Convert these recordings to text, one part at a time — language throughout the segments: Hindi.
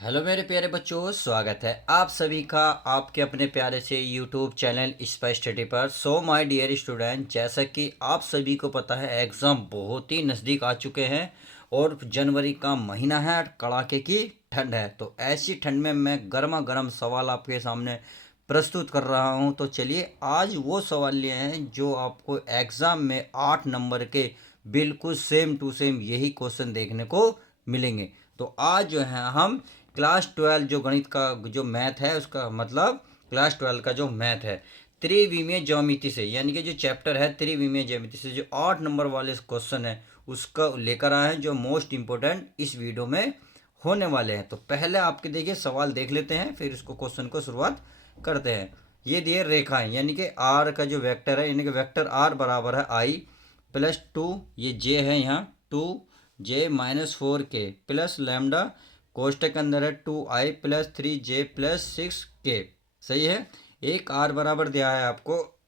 हेलो मेरे प्यारे बच्चों, स्वागत है आप सभी का आपके अपने प्यारे से यूट्यूब चैनल स्पाई स्टडी पर। सो माय डियर स्टूडेंट, जैसा कि आप सभी को पता है एग्ज़ाम बहुत ही नज़दीक आ चुके हैं और जनवरी का महीना है, कड़ाके की ठंड है। तो ऐसी ठंड में मैं गर्मा गर्म सवाल आपके सामने प्रस्तुत कर रहा हूं। तो चलिए आज वो सवाल लिए हैं जो आपको एग्ज़ाम में 8 नंबर के बिल्कुल सेम टू सेम यही क्वेश्चन देखने को मिलेंगे। तो आज जो है हम क्लास 12 जो गणित का जो मैथ है, उसका मतलब क्लास 12 का जो मैथ है त्रिविमीय ज्यामिति से, यानी कि जो चैप्टर है त्रिविमीय ज्यामिति से जो 8 नंबर वाले क्वेश्चन है उसका लेकर आए हैं, जो मोस्ट इंपोर्टेंट इस वीडियो में होने वाले हैं। तो पहले आपके देखिए सवाल देख लेते हैं, फिर इसको क्वेश्चन को शुरुआत करते हैं। ये दिए रेखाएं, यानी कि आर का जो वेक्टर है, यानी कि वेक्टर आर बराबर है आई प्लस 2, ये जे है यहाँ 2j-4k प्लस लैम्डा, कोष्टक के अंदर है 2i plus 3j plus 6k। सही है। एक आर बराबर दिया है आपको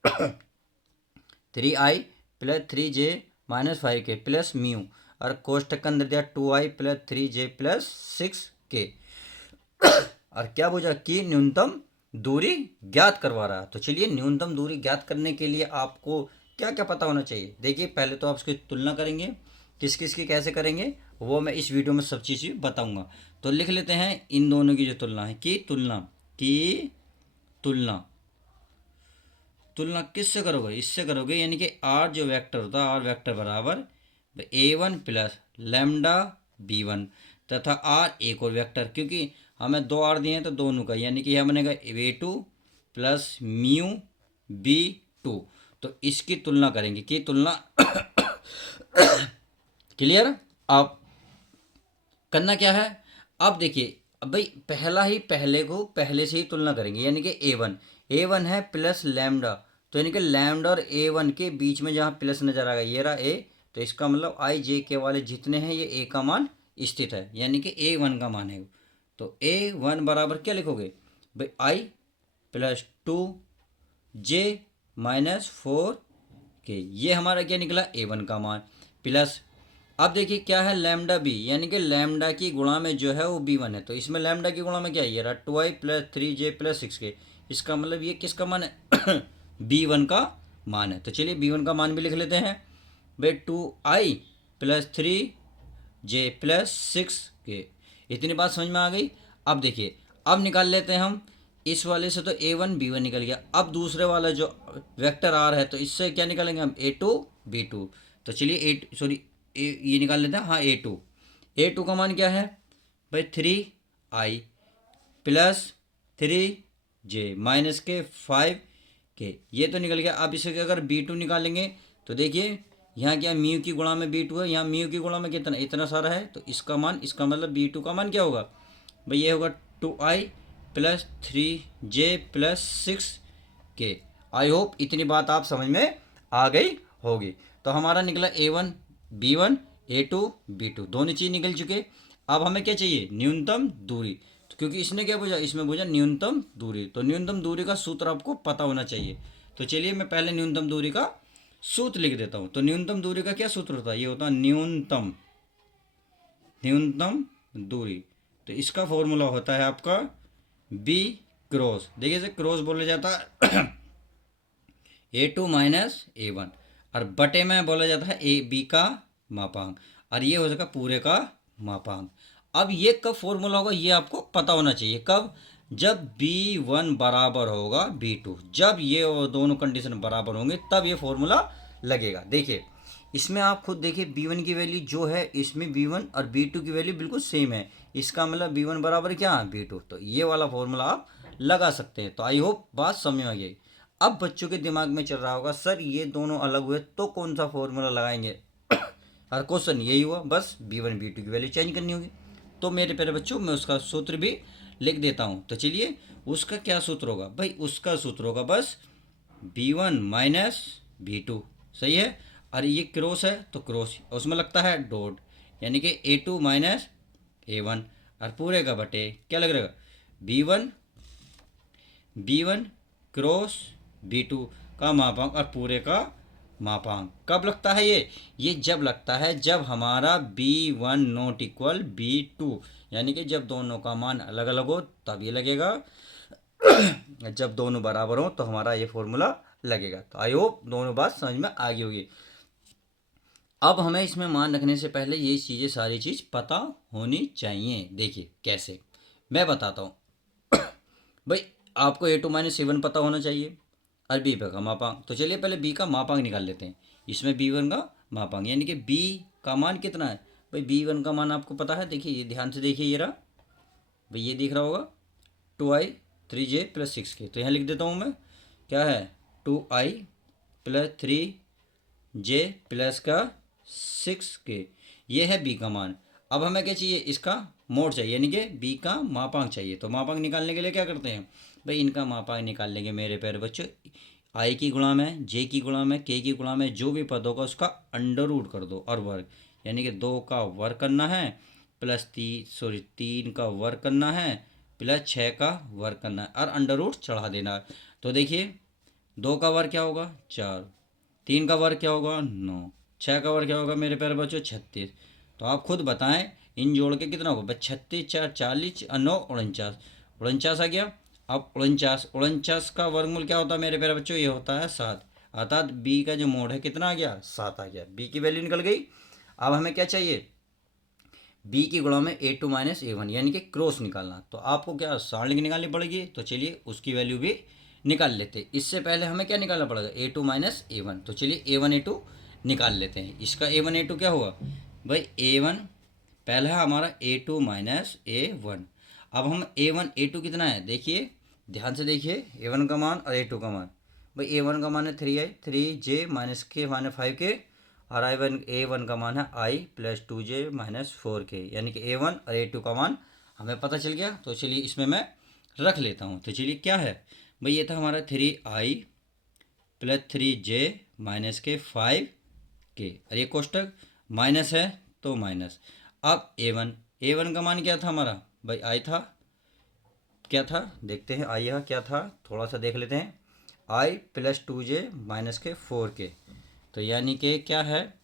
3i plus 3j-5k plus mu, और कोष्टक के अंदर दिया 2i plus 3j plus 6k। और क्या पूछा कि न्यूनतम दूरी ज्ञात करवा रहा है। तो चलिए न्यूनतम दूरी ज्ञात करने के लिए आपको क्या क्या पता होना चाहिए। देखिए पहले तो आप इसकी तुलना करेंगे, किस किस की कैसे करेंगे वो मैं इस वीडियो में सब चीज़ बताऊंगा। तो लिख लेते हैं इन दोनों की जो तुलना है, की तुलना तुलना किससे करोगे, इससे करोगे, यानी कि आर जो वेक्टर होता है आर वेक्टर बराबर a1 प्लस लैम्डा b1 तथा आर एक और वेक्टर, क्योंकि हमें दो आर दिए हैं तो दोनों का, यानी कि यह बनेगा a2 प्लस म्यू b2। तो इसकी तुलना करेंगे, की तुलना क्लियर। अब करना क्या है, अब देखिए अब भाई पहला ही पहले को पहले से ही तुलना करेंगे, यानी कि ए वन है प्लस लैम्डा, तो यानी कि लैम्डा और a1 के बीच में जहाँ प्लस नजर आ गया ये रहा ए, तो इसका मतलब आई जे के वाले जितने हैं ये ए का मान स्थित है, यानी कि a1 का मान है। तो a1 बराबर क्या लिखोगे भाई आई प्लस 2j-4k, ये हमारा क्या निकला a1 का मान प्लस। अब देखिए क्या है लैम्डा बी, यानी कि लैम्डा की गुणा में जो है वो b1 है, तो इसमें लैम्डा की गुणा में क्या है ये रहा 2i plus 3j plus 6k, इसका मतलब ये किसका मान है b1 का मान है। तो चलिए b1 का मान भी लिख लेते हैं भाई 2i plus 3j plus 6k। इतनी बात समझ में आ गई। अब देखिए अब निकाल लेते हैं हम इस वाले से, तो a1 b1 निकल गया। अब दूसरे वाला जो वेक्टर r है तो इससे क्या निकालेंगे हम a2 b2। तो चलिए ये निकाल लेते हैं, हाँ a2 का मान क्या है भाई 3i प्लस 3j माइनस के 5k, ये तो निकल गया। अब इसे अगर b2 निकालेंगे तो देखिए यहाँ क्या म्यू की गुणा में b2 है, यहाँ म्यू की गुणा में कितना इतना सारा है, तो इसका मान, इसका मतलब b2 का मान क्या होगा भाई ये होगा 2i plus 3j plus 6k। I hope इतनी बात आप समझ में आ गई होगी। तो हमारा निकला a1 b1 a2 b2 दोनों चीज़ निकल चुके। अब हमें क्या चाहिए न्यूनतम दूरी, तो क्योंकि इसने क्या पूछा, इसमें पूछा न्यूनतम दूरी, तो न्यूनतम दूरी का सूत्र आपको पता होना चाहिए। तो चलिए मैं पहले न्यूनतम दूरी का सूत्र लिख देता हूँ। तो न्यूनतम दूरी का क्या सूत्र होता है, ये होता है न्यूनतम न्यूनतम दूरी। तो इसका फॉर्मूला होता है आपका बी क्रॉस, देखिए इसे क्रॉस बोला जाता है a2 माइनस a1, और बटे में बोला जाता है ए बी का मापांक, और ये हो जाएगा पूरे का मापांक। अब ये कब फॉर्मूला होगा ये आपको पता होना चाहिए, कब, जब b1 बराबर होगा b2, जब ये दोनों कंडीशन बराबर होंगे तब ये फॉर्मूला लगेगा। देखिए इसमें आप खुद देखिए b1 की वैल्यू जो है, इसमें b1 और b2 की वैल्यू बिल्कुल सेम है, इसका मतलब b1 बराबर क्या है b2, तो ये वाला फॉर्मूला आप लगा सकते हैं। तो आई होप बात समझ में आ गई। अब बच्चों के दिमाग में चल रहा होगा सर ये दोनों अलग हुए तो कौन सा फॉर्मूला लगाएंगे और क्वेश्चन यही हुआ, बस b1 b2 की वैल्यू चेंज करनी होगी। तो मेरे प्यारे बच्चों मैं उसका सूत्र भी लिख देता हूँ। तो चलिए उसका क्या सूत्र होगा भाई, उसका सूत्र होगा बस b1 माइनस b2, सही है। और ये क्रॉस है तो क्रॉस उसमें लगता है डॉट, यानी कि a2 माइनस a1, और पूरे का बटे क्या लग रहेगा b1 क्रॉस b2 का मापांक और पूरे का मापांक। कब लगता है ये जब लगता है जब हमारा b1 नॉट इक्वल b2, यानी कि जब दोनों का मान अलग अलग हो तब ये लगेगा, जब दोनों बराबर हो तो हमारा ये फॉर्मूला लगेगा। तो आई होप दोनों बात समझ में आ गई होगी। अब हमें इसमें मान रखने से पहले ये चीज़ें सारी चीज़ पता होनी चाहिए। देखिए कैसे, मैं बताता हूँ। भाई आपको A2-A1 पता होना चाहिए और बी का मापांक। तो चलिए पहले बी का मापांक निकाल लेते हैं। इसमें B1 का मापांक यानी कि बी का मान कितना है। भाई B1 का मान आपको पता है, देखिए ये ध्यान से देखिए, ये रहा भाई, ये दिख रहा होगा 2i3j+6k। तो यहाँ लिख देता हूँ मैं, क्या है 2i+3j+6k, ये है बी का मान। अब हमें क्या चाहिए, इसका मोड चाहिए यानी कि बी का मापांक चाहिए। तो मापांक निकालने के लिए क्या करते हैं भाई, इनका मापांक निकाल लेंगे मेरे प्यारे बच्चों। आई की गुणा में, जे की गुणा में, के की गुणा में, जो भी पद होगा उसका अंडर रूट कर दो और वर्ग, यानी कि 2 का वर्ग करना है प्लस 3 का वर्ग करना है प्लस 6 का वर्ग करना है और अंडर रूट चढ़ा देना है। तो देखिए 2 का वर्ग क्या होगा 4, 3 का वर्ग क्या होगा 9, 6 का वर्ग क्या होगा मेरे प्यारे बच्चों 36। तो आप खुद बताएं इन जोड़ के कितना होगा, 36 4 40 और 9 49, 49 आ गया। अब 49 का वर्गमूल क्या होता है मेरे प्यारे बच्चों, ये होता है 7, अर्थात बी का जो मोड है कितना आ गया 7 आ गया। बी की वैल्यू निकल गई। अब हमें क्या चाहिए, बी की गुणा में A2-A1 यानी कि क्रॉस निकालना। तो आपको क्या सारणी निकालनी पड़ेगी। तो चलिए उसकी वैल्यू भी निकाल लेते। इससे पहले हमें क्या निकालना पड़ेगा A2-A1। तो चलिए A1 A2 निकाल लेते हैं। इसका A1 A2 क्या हुआ भाई, A1 पहला है हमारा A2-A1। अब हम A1 A2 कितना है, देखिए ध्यान से देखिए, A1 का मान और A2 का मान। भाई A1 का मान है 3i3j-k माइनस 5k और A1 का मान है i+2j-4k, यानी कि A1 और A2 का मान हमें पता चल गया। तो चलिए इसमें मैं रख लेता हूँ। तो चलिए क्या है भाई, ये था हमारा 3i+3j-k 5k और ये कोष्टक माइनस है तो माइनस। अब A1 का मान क्या था हमारा भाई, आई था, क्या था देखते हैं, आई यहाँ क्या था थोड़ा सा देख लेते हैं, i+2j-4k। तो यानी कि क्या है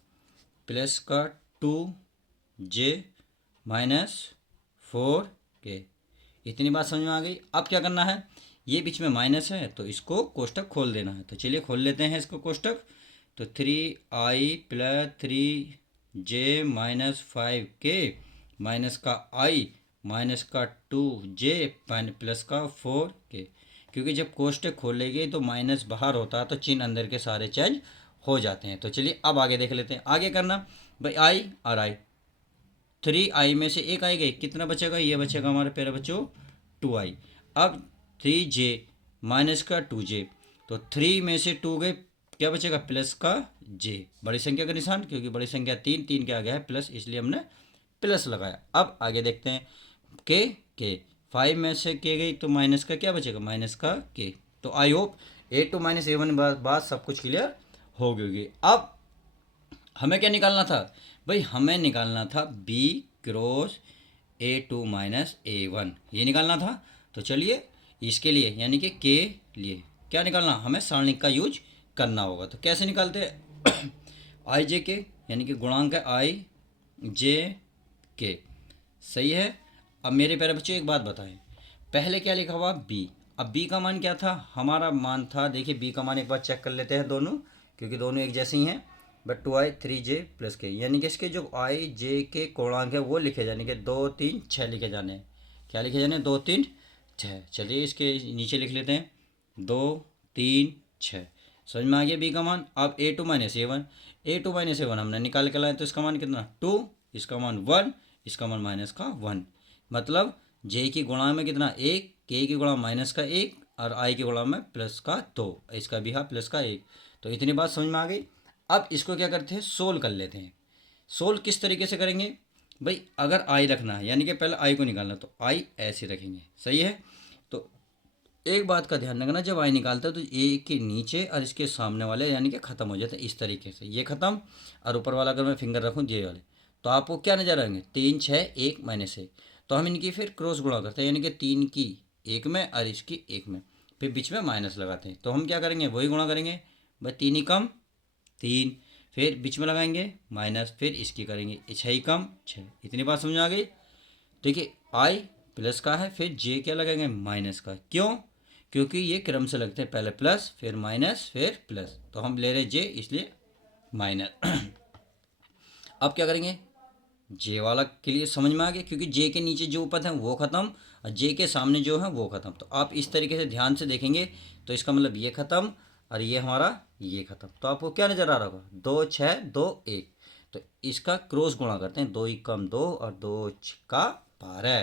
प्लस का 2j-4k। इतनी बात समझ में आ गई। अब क्या करना है, ये बीच में माइनस है तो इसको कोष्टक खोल देना है। तो चलिए खोल लेते हैं इसको कोष्टक। तो 3i+3j-5k माइनस का i माइनस का 2j प्लस का 4k। क्योंकि जब कोष्टक खोलेंगे तो माइनस बाहर होता है तो चिन्ह अंदर के सारे चेंज हो जाते हैं। तो चलिए अब आगे देख लेते हैं। आगे करना भाई आई और आई, 3i में से एक आई गई, कितना बचेगा, ये बचेगा हमारे प्यारे बच्चों 2i। अब 3j माइनस का 2j, तो 3 में से 2 गए, क्या बचेगा प्लस का j, बड़ी संख्या का निशान, क्योंकि बड़ी संख्या 3 के आगे है प्लस, इसलिए हमने प्लस लगाया। अब आगे देखते हैं के 5 में से के गई तो माइनस का क्या बचेगा, माइनस का के। तो आई होप A2-A1 बात सब कुछ क्लियर हो गई होगी। अब हमें क्या निकालना था भाई, हमें निकालना था B क्रॉस A2-A1, ये निकालना था। तो चलिए इसके लिए यानी कि के लिए क्या निकालना, हमें सारणिक का यूज करना होगा। तो कैसे निकालते हैं आई जे के, यानी कि गुणांक है i+j-k, सही है। अब मेरे प्यारे बच्चों एक बात बताएं, पहले क्या लिखा हुआ बी। अब बी का मान क्या था, हमारा मान था, देखिए बी का मान एक बार चेक कर लेते हैं दोनों, क्योंकि दोनों एक जैसे ही हैं। बट 2i3j+k, यानी कि इसके जो आई जे के पूर्णांक है वो लिखे जाने के 2 3 6 लिखे जाने हैं। क्या लिखे जाने 2 3 6। चलिए इसके नीचे लिख लेते हैं 2 3 6। समझ में आ गया बी का मान। अब A2-A1 हमने निकाल के लाए, तो इसका मान कितना 2, इसका मान 1, इसका मान माइनस का 1। मतलब जे की गुणा में कितना 1, के की गुणा माइनस का 1 और आई की गुणा में प्लस का 2, इसका भी हाँ प्लस का 1। तो इतनी बात समझ में आ गई। अब इसको क्या करते हैं, सोल्व कर लेते हैं। सोल्व किस तरीके से करेंगे भाई, अगर आई रखना है यानी कि पहले आई को निकालना, तो आई ऐसे रखेंगे, सही है। तो एक बात का ध्यान रखना, जब आई निकालते हैं तो ए के नीचे और इसके सामने वाले यानी कि ख़त्म हो जाते हैं इस तरीके से, ये ख़त्म और ऊपर वाला अगर मैं फिंगर रखूँ ये वाले, तो आपको क्या नजर आएंगे 3 6 1 -1। तो हम इनकी फिर क्रॉस गुणा करते हैं, यानी कि 3 की 1 में और इसकी 1 में, फिर बीच में माइनस लगाते हैं। तो हम क्या करेंगे, वही गुणा करेंगे भाई, 3 ही कम 3, फिर बीच में लगाएंगे माइनस, फिर इसकी करेंगे 6 ही कम 6। इतनी बात समझ में आ गई। देखिए आई प्लस का है, फिर जे क्या लगाएंगे माइनस का, क्यों? क्योंकि ये क्रम से लगते हैं, पहले प्लस फिर माइनस फिर प्लस, तो हम ले रहे जे इसलिए माइनस। अब क्या करेंगे, जे वाला के लिए समझ में आ गया, क्योंकि जे के नीचे जो पद है वो खत्म और जे के सामने जो है वो खत्म। तो आप इस तरीके से ध्यान से देखेंगे तो इसका मतलब ये खत्म और ये हमारा ये खत्म। तो आपको क्या नज़र आ रहा होगा, 2 6 2 1। तो इसका क्रॉस गुणा करते हैं, 2 एकम 2 और 2 छिक्का 12।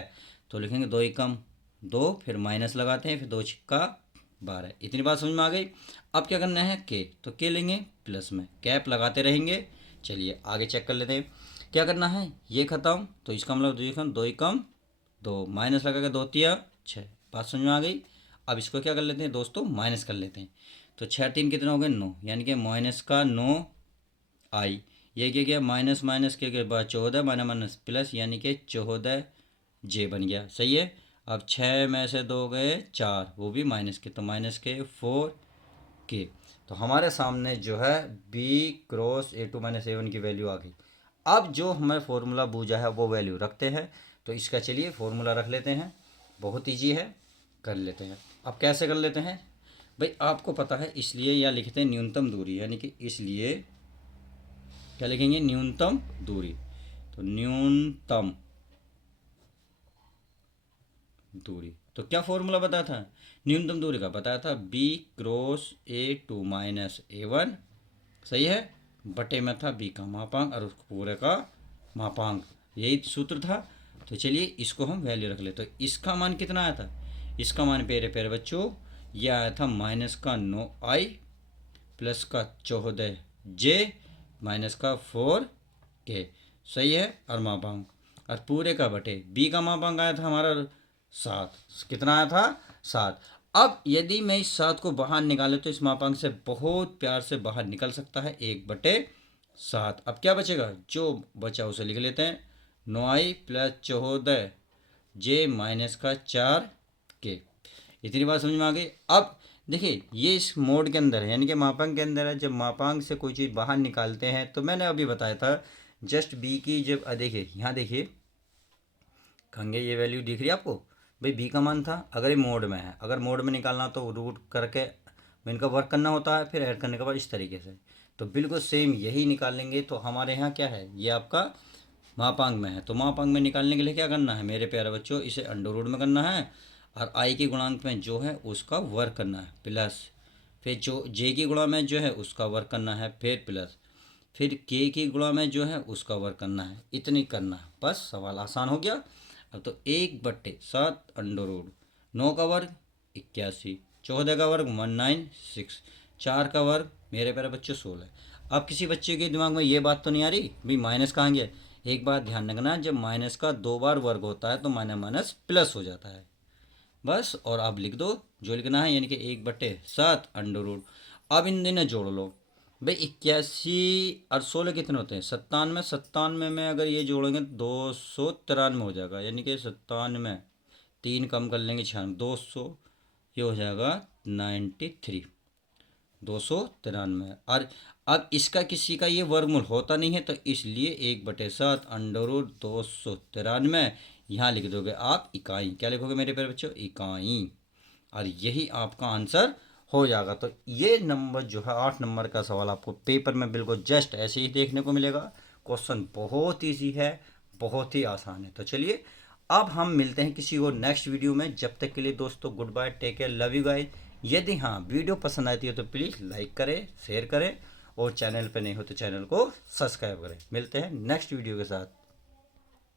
तो लिखेंगे 2 एकम 2, फिर माइनस लगाते हैं, फिर 2 छिक्का 12। इतनी बात समझ में आ गई। अब क्या करना है, के, तो के लेंगे प्लस में, कैप लगाते रहेंगे। चलिए आगे चेक कर लेते हैं क्या करना है, ये खत्म, तो इसका मतलब 2 एकम 2, माइनस लगा के 2 तिया 6। बात समझ में आ गई। अब इसको क्या कर लेते हैं दोस्तों, माइनस कर लेते हैं। तो 6 3 कितना हो गए 9, यानी कि माइनस का 9 आई। ये क्या गया, माइनस माइनस के बाद 14 माइनस माइनस प्लस, यानी कि 14 जे बन गया। सही है। अब 6 में से 2 गए 4, वो भी माइनस के, तो माइनस के 4 के। तो हमारे सामने जो है B cross A two minus A one की वैल्यू आ गई। अब जो हमें फॉर्मूला बूझा है वो वैल्यू रखते हैं। तो इसका चलिए फॉर्मूला रख लेते हैं, बहुत ईजी है, कर लेते हैं। अब कैसे कर लेते हैं भाई, आपको पता है, इसलिए या लिखते हैं न्यूनतम दूरी, यानी कि इसलिए क्या लिखेंगे, न्यूनतम दूरी। तो न्यूनतम दूरी, तो क्या फॉर्मूला बताया था, न्यूनतम दूरी का बताया था, B cross A two minus A one. सही है, बटे में था बी का मापांक और उसको पूरे का मापांक, यही सूत्र था। तो चलिए इसको हम वैल्यू रख ले। तो इसका मान कितना आया था, इसका मान प्यारे प्यारे बच्चों ये आया था माइनस का 9 आई प्लस का 14 जे माइनस का 4 के। सही है, और मापांक और पूरे का बटे बी का मापांक आया था हमारा 7। कितना आया था 7। अब यदि मैं इस 7 को बाहर निकाले तो इस मापांक से बहुत प्यार से बाहर निकल सकता है 1/7। अब क्या बचेगा, जो बचा उसे लिख लेते हैं, 9i प्लस 14 जे माइनस का 4 के। इतनी बात समझ में आ गई। अब देखिए ये इस मोड के अंदर है, यानी कि मापांक के अंदर है। जब मापांक से कोई चीज़ बाहर निकालते हैं तो मैंने अभी बताया था जस्ट बी की, जब देखिए यहाँ देखिए कहेंगे ये वैल्यू दिख रही है आपको भाई, बी का मान था, अगर ये मोड में है, अगर मोड में निकालना तो रूट करके इनका वर्क करना होता है, फिर ऐड करने के बाद इस तरीके से। तो बिल्कुल सेम यही निकालेंगे। तो हमारे यहाँ क्या है, ये आपका मापांक में है, तो मापांक में निकालने के लिए क्या करना है मेरे प्यारे बच्चों, इसे अंडर रूट में करना है और आई के गुणांक में जो है उसका वर्क करना है प्लस, फिर जो जे की गुणा में जो है उसका वर्क करना है फिर प्लस, फिर के की गुणा में जो है उसका वर्क करना है। इतनी करना है, बस सवाल आसान हो गया। अब तो 1/7 अंडर रूट, 9 का वर्ग 81, 14 का वर्ग 196, 4 का वर्ग मेरे प्यारे बच्चे 16। अब किसी बच्चे के दिमाग में ये बात तो नहीं आ रही भाई माइनस कहाँ गया। एक बात ध्यान रखना, जब माइनस का 2 बार वर्ग होता है तो माइनस माइनस प्लस हो जाता है, बस। और आप लिख दो जो लिखना है, यानी कि 1/7 अंडर रूट। अब इन दिनों जोड़ लो भाई, 81 और 16 कितने होते हैं 97। 97 में अगर ये जोड़ेंगे 293 हो जाएगा, यानी कि 97 3 कम कर लेंगे 96, 200, ये हो जाएगा 93, 293। और अब इसका किसी का ये वर्गमूल होता नहीं है, तो इसलिए 1/7 अंडर रूट 293 यहाँ लिख दोगे आप इकाई। क्या लिखोगे मेरे प्यारे बच्चों, इकाई। और यही आपका आंसर हो जाएगा। तो ये नंबर जो है 8 नंबर का सवाल आपको पेपर में बिल्कुल जस्ट ऐसे ही देखने को मिलेगा। क्वेश्चन बहुत ईजी है, बहुत ही आसान है। तो चलिए अब हम मिलते हैं किसी और नेक्स्ट वीडियो में। जब तक के लिए दोस्तों good bye, take care, love you guys. यदि हाँ वीडियो पसंद आती है तो प्लीज़ लाइक करें, शेयर करें और चैनल पर नहीं हो तो चैनल को सब्सक्राइब करें। मिलते हैं नेक्स्ट वीडियो के साथ।